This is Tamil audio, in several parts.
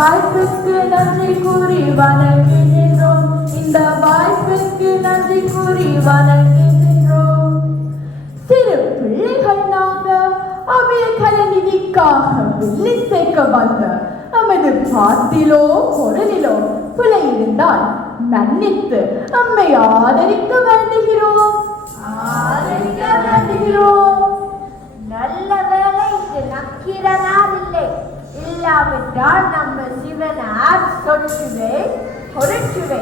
வாய்ப்புக்கு நன்றி கூறி வணங்குகின்றோம். இந்த வாய்ப்புக்கு நன்றி கூறி வணங்குகின்றோம். சிறு பிள்ளைகள் நாங்க அவைய கலைநிதிக்காக வெள்ளி சேர்க்க வந்த நமது பாட்டிலோ பொருளிலோ பிழை இருந்தால் மன்னித்து நம்மை ஆதரிக்க வேண்டுகிறோம். நல்ல வேலை இது நக்கீரனார் இல்லை. இல்லாவிட்டால் நம்ம சிவனார் சொற்றுவை பொருற்றுவை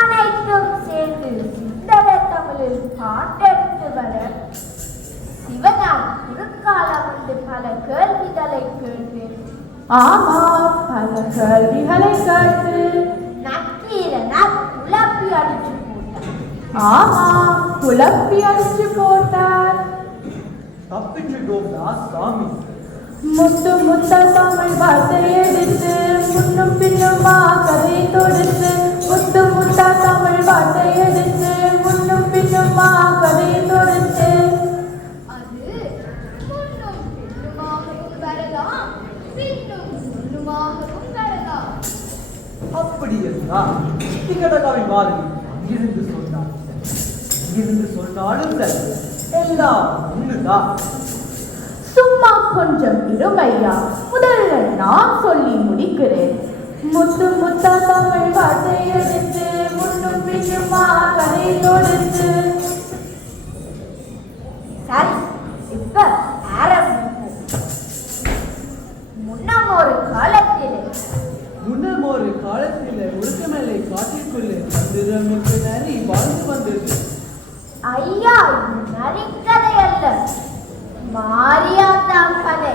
அனைத்தும் சேர்ந்து சிந்தர தமிழில் பாட்டெடுத்து வர சிவனார் குறுக்காலம் வந்து பல கேள்விகளை கேட்பேன். ஆமா, பல கேள்விகளை கேட்டு நக்கீரனார் குழப்பி அடிச்சு போட்டார். ஆமா, குழப்பி அடிச்சு போட்டார். தப்பிச்சுட்டோம்னா சாமி. முத்து முத்த தமிழ் வார்த்தை எடுத்து முன்னும் பின்னுமா கதை தொடுத்து முத்து முத்த தமிழ் வார்த்தை எடுத்து முன்னும் பின்னுமா கதை தொடுத்து அது முன்னும் பின்னுமாகவும் வரலாம், பின்னும் முன்னுமாகவும் வரலாம். அப்படி இருந்தால் திகடகாவி மாதிரி அங்கிருந்து சொன்னார். இங்கிருந்து சொன்னாலும் சரி, எல்லாம் ஒண்ணுதான். சும்மா கொஞ்சம் இருமையா, முதல்ல நான் சொல்லி முடிக்கிறேன். முத்து முத்த தமிழ் வார்த்தை எடுத்து முன்னும் பின்னுமா கதை தொடுத்து. சரி, இப்ப ஆரம்பிப்போம். முன்னம் ஒரு காலத்திலே ஒடுக்கமலை காட்டிற்குள்ளே சந்திரமுத்து நரி வாழ்ந்து வந்தது. ஐயா, இது நரிக்கதை அல்ல, மாரியாத்தான் கதை.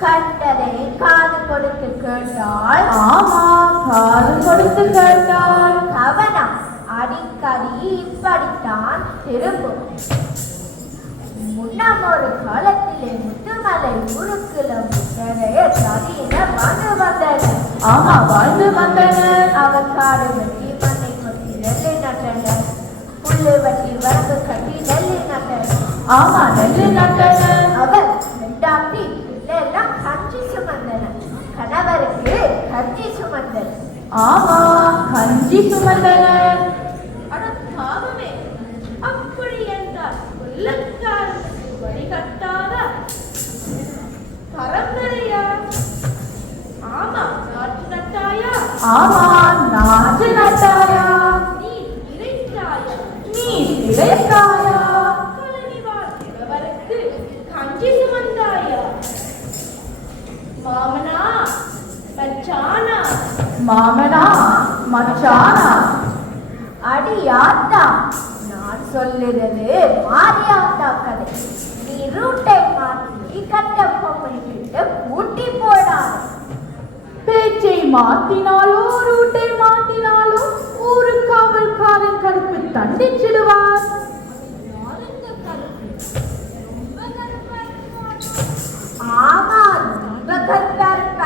கண்டதை காது கொடுத்து கேட்டால். ஆமா, காது கொடுத்து கேட்டால். கவனம், அடிக்கடி இப்படித்தான் திரும்பும். முன்னம் ஒரு காலத்திலே முத்துமலை ஊருக்குள்ள நிறைய சதியின வாழ்ந்து வந்தனர். ஆமா, வாழ்ந்து வந்தனர். அவர் காடு வெட்டி மண்ணை கொத்தி நெல்லை நட்டனர். புல்லு வெட்டி வரம்பு கட்டி நெல்லை நட்டனர். ஆமா, நெல்லு நட்டனர். அவர் ரெண்டாட்டி பிள்ளையெல்லாம் கஞ்சி சுமந்தனர். கணவருக்கு கஞ்சி சுமந்தனர். ஆமா, கஞ்சி சுமந்தனர். பாவமே, அப்படி என்றால் கொல்லக்காரனுக்கு வழிகட்டாத பரம்பரையா? ஆமா, நாட்டு நட்டாயா? ஆமா, நாட்டு நட்டாயா? நீ இறைத்தாயா? நீ இறைத்தாயா? கலனிவாழ் இளவரசு கஞ்சி சுமந்தாயா? மாமனா மச்சானா? மாமனா மச்சானா? அடியாத்தா, நான் சொல்லுறது மாரியாத்தா கதை. நீ ரூட்டை மாற்றி கட்ட பொம்மை கிட்ட கூட்டி போடாது. பேச்சை மாத்தினாலோ ரூட்டை மாத்தினாலோ ஊரு காவல்காரன் கருப்பு தண்டிச்சிடுவார். ஆமா, ரொம்ப கருப்பா இருப்ப,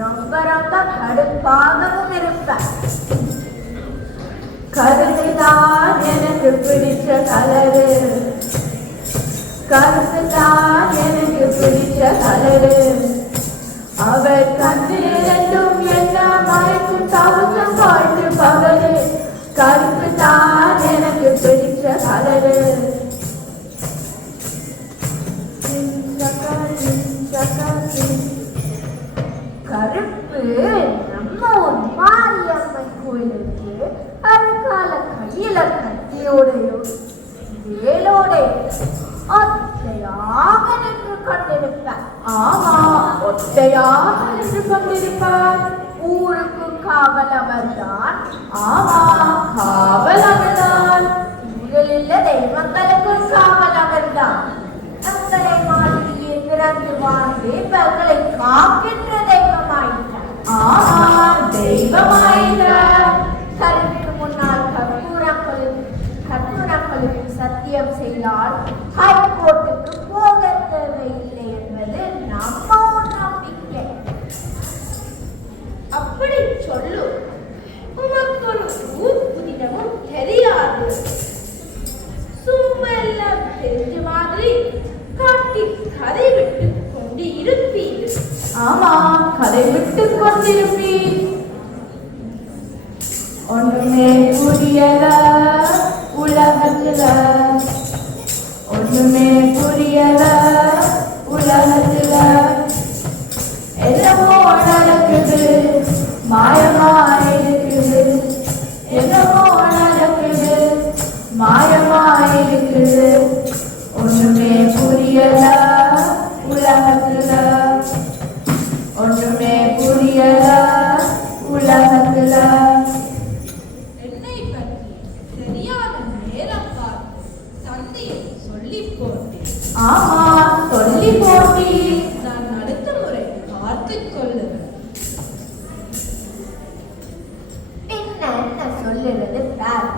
ரொம்ப ரொம்ப கடுப்பாகவும் இருப்ப. கருப்புதான் எனக்கு பிடிச்ச கலரு, கருப்புதான் எனக்கு பிடிச்ச கலரு. அவர் கண்ணு ரெண்டும் என்ன மறைக்கும் தவசம் வாழ்த்து பகரு. கருப்புதான் எனக்கு பிடிச்ச கலரு. கருப்பு நம்ம ஒரு மாரியம்மன் கோயிலுக்கு அருகால கையில கத்தியோடையோ வேலோடைய ஒத்தையாக நின்று கொண்டிருப்பார். ஆமா, ஒத்தையாக நின்று கொண்டிருப்பார். ஊருக்கு காவல் அவர்தான். ஆமா, காவல் அவர்தான். ஊரில் தெய்வங்களுக்கும் காவல் அவர்தான். தங்களை மாதிரியே பிறந்து வாழ்ந்து தங்களை காக்கின்ற தெய்வமாயிட்டார். ஆமா, தெய்வமாயிட்டார். கருவிக்கு முன்னால் கற்பூரங்களுக்கு சத்தியம் செய்தால் ஹைகோர்ட்டுக்கு போக தேவையில்லை என்பது நம்ம நம்பிக்கை. அப்படி சொல்லு, உனக்கு ஒரு ஊர்தினமும் தெரியாது. சும்மா எல்லாம் தெரிஞ்ச மாதிரி காட்டி கதை விட்டு கொண்டு இருப்பீர்கள். ஆமா, கதை விட்டு கொண்டிருப்பீர். ஒண்ணுமே புரியல உலகத்துல, ஒண்ணுமே புரியல உலகத்துல. என்னமோ நடக்குது, மாயமா இருக்குது. என்னமோ நடக்குது, மாயமா இருக்குது. ஒண்ணுமே புரியல உலகத்துல, ஒண்ணுமே புரியல உலகத்துல. என்னை பற்றி தெரியாத நேரம் பார்த்து தந்தையை சொல்லி போட்டேன். ஆமா, சொல்லி போட்டி. நான் அடுத்த முறை பார்த்துக் கொள்ளுவேன். என்ன சொல்லுறது பார்.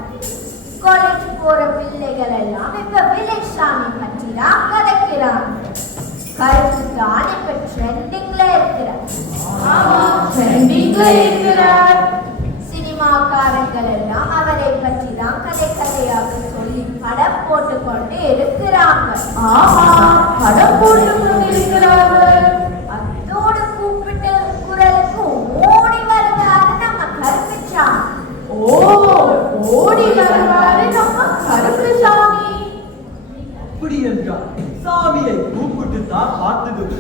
காலேஜ் போற பிள்ளைகள் எல்லாம் இப்ப விலைசாமி பற்றி தான் கதைக்கிறாங்க. கருத்து தான் இப்ப ட்ரெண்டிங்ல இருக்கிறார். ஆமா, ட்ரெண்டிங்ல இருக்கிறார். சினிமாக்காரர்கள் எல்லாம் அவரை பற்றி தான் கதை கதையாக சொல்லி படம் போட்டுக்கொண்டு இருக்கிறாங்க. ஆமா, படம் போட்டு கொண்டிருக்கிறார்கள். அதோடு கூப்பிட்டு குரலுக்கு ஓடி வருவாரு நம்ம கருப்பிச்சாமி. ஓ, ஓடி வருவாரு நம்ம கருப்புசாமி. அப்படி என்றால் சாமியை கூப்பிட்டு தான் பார்த்தது.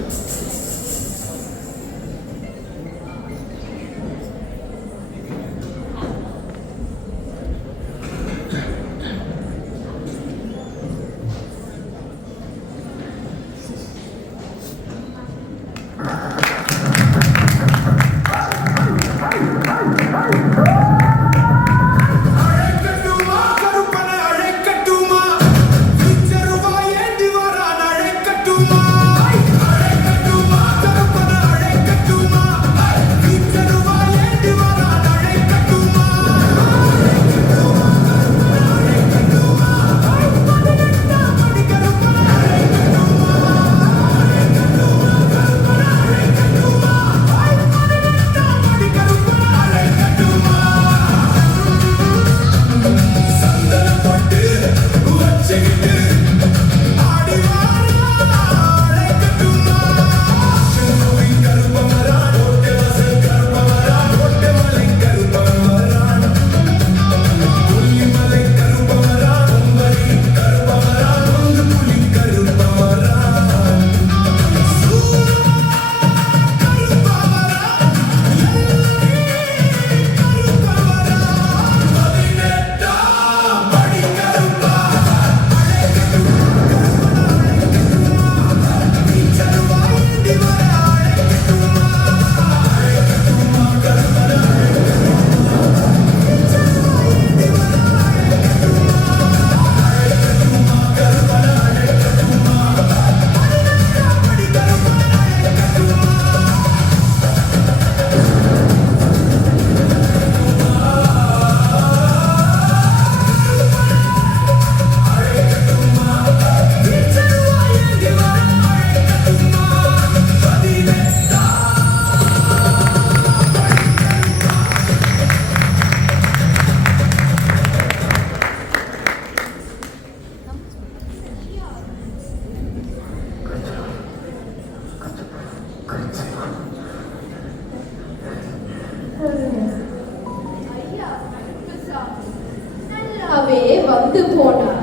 நல்லாவே வந்து போனார்.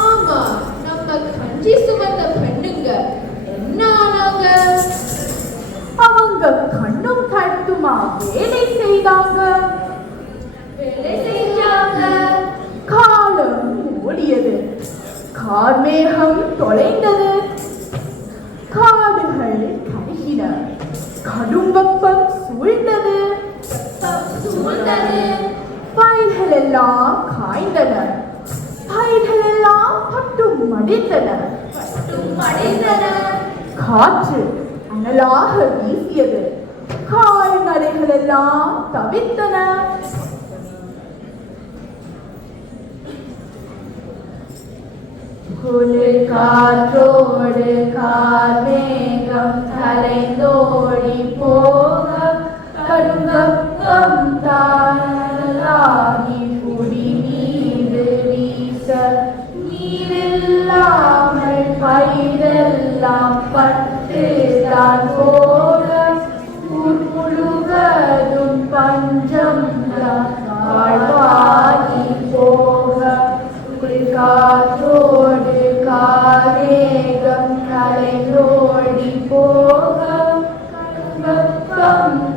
ஆமா, நம்ம கஞ்சி சுமந்த பெண்ணுங்க என்ன ஆனாங்க? அவங்க கண்ணும் கட்டுமா வேலை செய்தாங்க. வேலை செஞ்சாங்க. காலம் ஓடியது, கார்மேகம் தொலைந்தது, காடுகள் கருகின, கடும் வெப்பம் சூழ்ந்தது, சூழ்ந்தது. பயிர்கள் எல்லாம் காய்ந்தன, பயிர்கள் எல்லாம் பட்டும் மடிந்தன, மடிந்தன. காற்று அனலாக வீசியது, கால்நடைகள் எல்லாம் தவித்தன. குளிர் காற்றோடு கார்மேகம் கலைந்தோடி போக, கடுங்கப்பம் தாளாகி புடி நீர் வீச, நீரில்லாமல் பயிரெல்லாம் பட்டு தான் போக,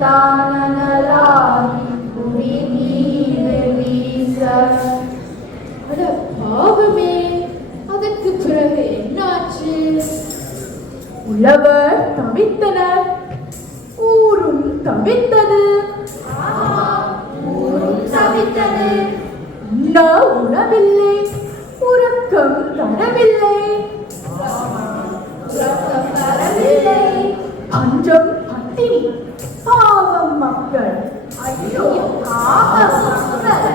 தந்தானலாகி புவி மீது வீச. அட பாவமே, அதற்கு பிறகு என்னாச்சு? உழவர் தவித்தனர், ஊரும் தவித்தது. ஊரும் தவித்தது. உண்ண உணவில்லை, உறக்கம் தரவில்லை. உறக்கம் வரவில்லை. பஞ்சம் பட்டினி, பாவம் மக்கள். ஐயோ பாவம் மக்கள்.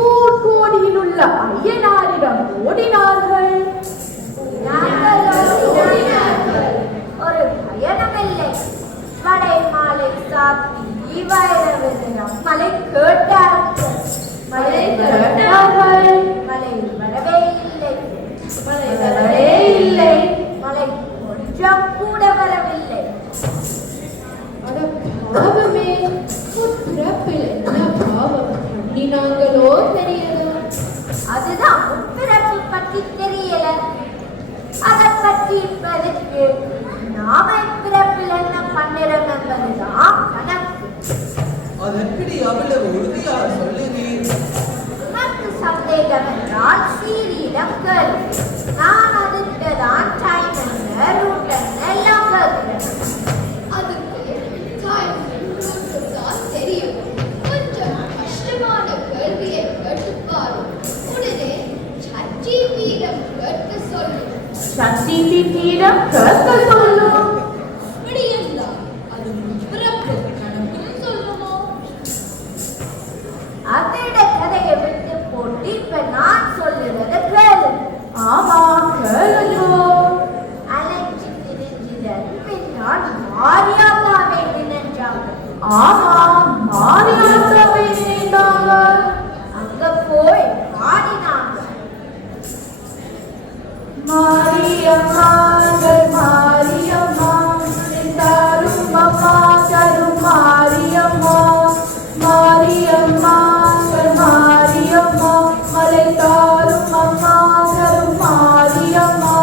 ஊர் கோடியில் உள்ள ஐயனாரிடம் ஓடினார்கள். நாங்கள் ஓடினார்கள். ஒரு பயணமில்லை. வடை மாலை சாத்தி வைரவிதம் மலை கேட்டார்கள். மழை கேட்டார்கள். மலை வரவே இல்லை. மழை வரவே இல்லை. மலை கொஞ்சம் கூட வரவில்லை. அட பாவமே, உன் பிறப்பில் என்ன பாவம் பண்ணினாங்களோ தெரியல. அதுதான் முற்பிறப்பு பற்றி தெரியல. அதை பற்றி இப்பதற்கு நாம பிறப்பில் என்ன பண்ணுறோம் என்பதுதான் கணக்கு. அதெப்படி அவ்வளவு உறுதியாக சொல்லுவீர்? உனக்கு சந்தேகம் என்றால் சீரியிடம் கேள். நான் அதுக்கு தான் டைம் என்ன ரூட் என்ன எல்லாம் கேட்கிறேன். அதுக்கு டைம் தான் தெரியும். கொஞ்சம் கஷ்டமான கேள்வியை கேட்டுப்பாரு. உடனே சச்சிபீடம் கேட்க சொல்லு. சத்தியிடம் கேட்க சொல்லும். அப்படியெல்லாம் அது பிறப்பு கணக்குன்னு சொல்லுமோ? அதோட கதையை விட்டு போட்டு இப்ப நான் சொல்லுறத கேளு. ஆமா கேளுங்கோ. அலைஞ்சு திரிஞ்சுதன் பின்னால் மாரியாத்தாவை நினைச்சாங்க. ஆமா மாரியாத்தாவை நினைத்தாங்க. அங்க போய் பாடினாங்க. மாரியம்மாங்கள் மாரியம்மா, தரும் அம்மா தரும் மாரியம்மா. மாரியம்மாங்கள் மாரியம்மா, மலை தாரும் அம்மா தரும் மாரியம்மா.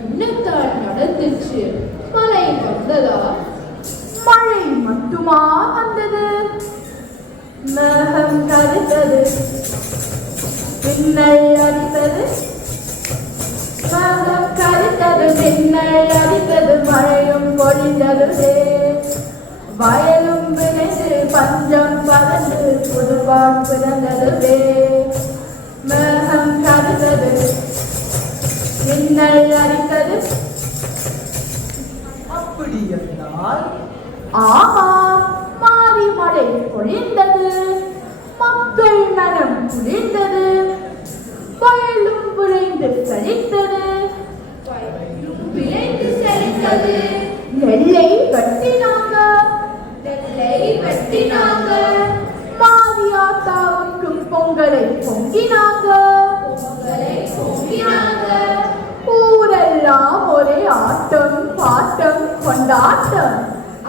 என்னத்தான் நடந்துச்சு? மழை வந்ததா? மழை மட்டுமா வந்தது? மேகம் கருத்தது, பின்னல் அடித்தது. மேகம் கருத்தது, பின்னல் அடித்தது, மழையும் பொழிந்தது. வயலும் விளைந்து பஞ்சம் பறந்து புதுவாழ் பிறந்தது. மேகம் கருத்தது, பின்னல் அடித்தது. அப்படி என்றால் ஆமாம், மாறி மழை பொழிந்தது. மக்கள் மனம் குளிர்ந்தது. வயலும் விளைந்து செழித்தது. விளைந்து செழித்தது. நெல்லை வெட்டினாங்க. நெல்லை வெட்டினாங்க. மாரியாத்தாவுக்கு பொங்கலை பொங்கினாங்க. பொங்கலை பொங்கினாங்க. ஊரெல்லாம் ஒரே ஆட்டம் பாட்டம் கொண்டாட்டம்.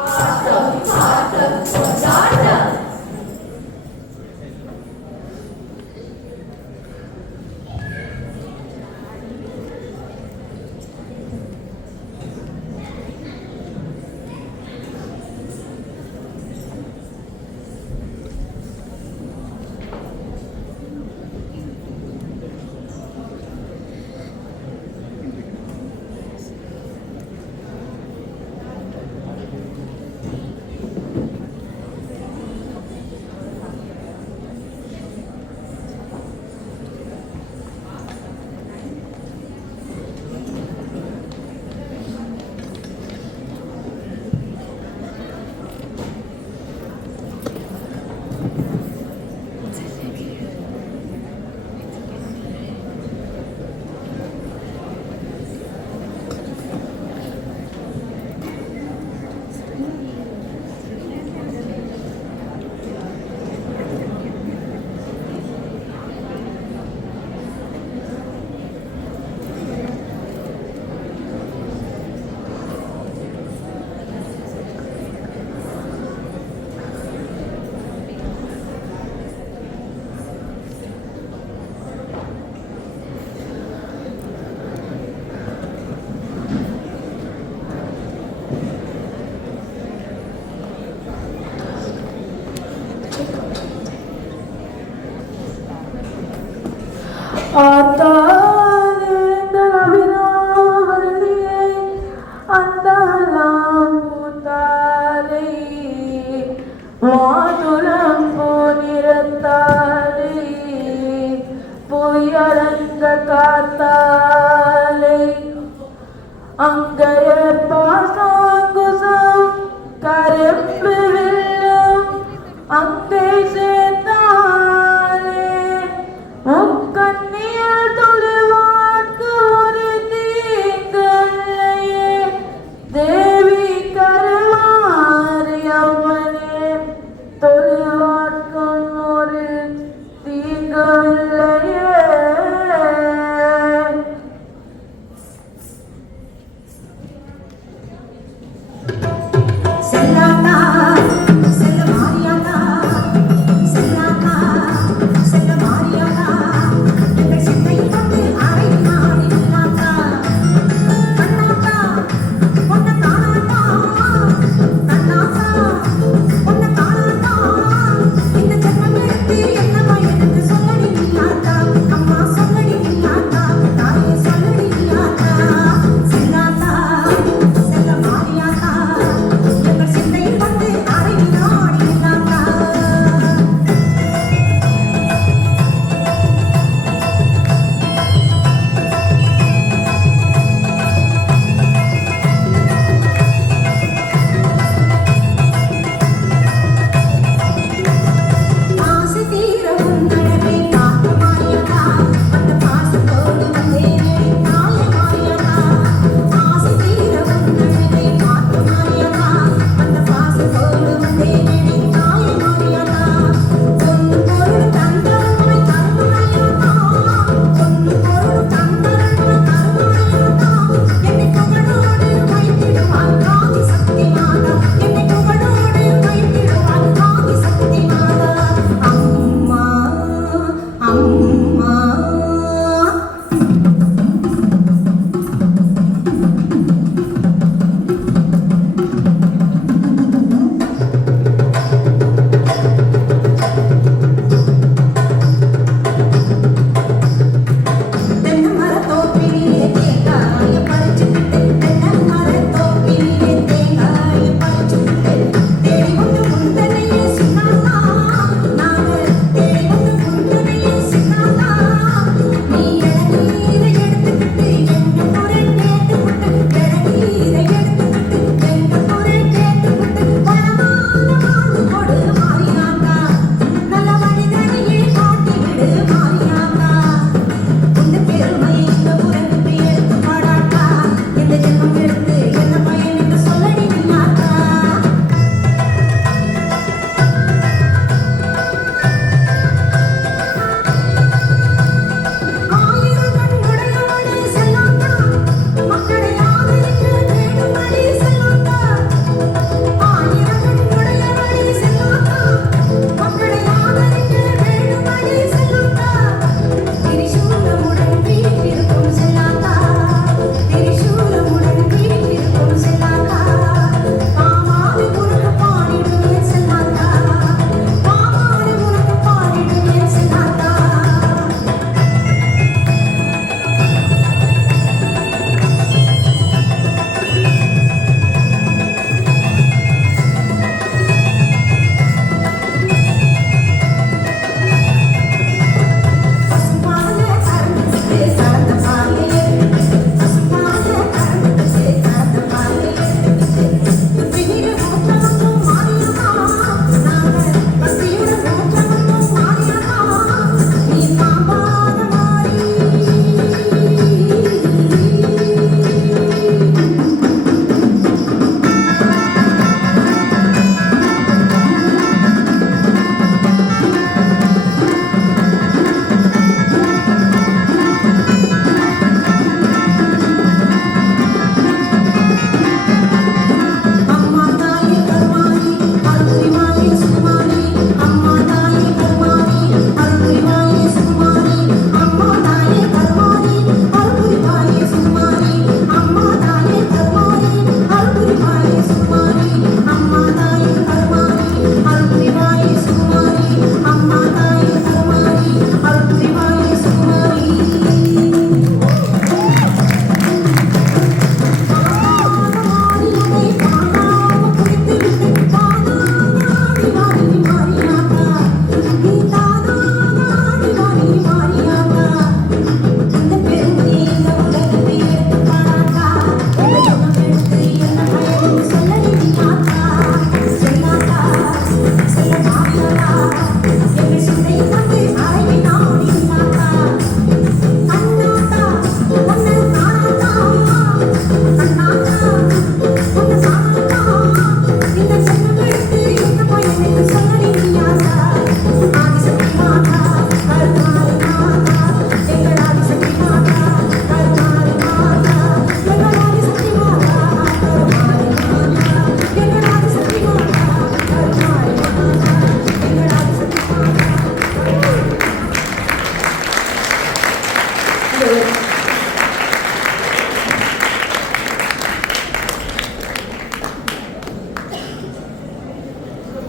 ஆட்டம் பாட்டம் கொண்டாட்டம். ஆத்தாலேந்தன் அபிராமரணியை அந்தலாம் பூத்தாலே மாதுளம் பூநிறத்தாலே புயலங்க காத்தாலே அங்கய பாசாங்குசம் கருப்பு வெள்ளம் அங்கை சேர்ந்தாலே முக்கண்ணியல்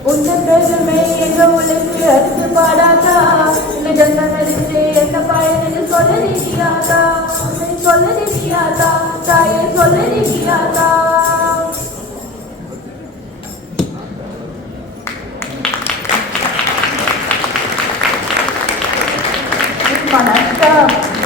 உன்ன பெருமை எங்க உழைப்பு அடிச்சு பாடாதா நிஜந்த நடிச்சு என்ன பயனில் சொல்லறியாதா உன்னை சொல்லறியாதா தாயை சொல்லறியாதா வணக்கம்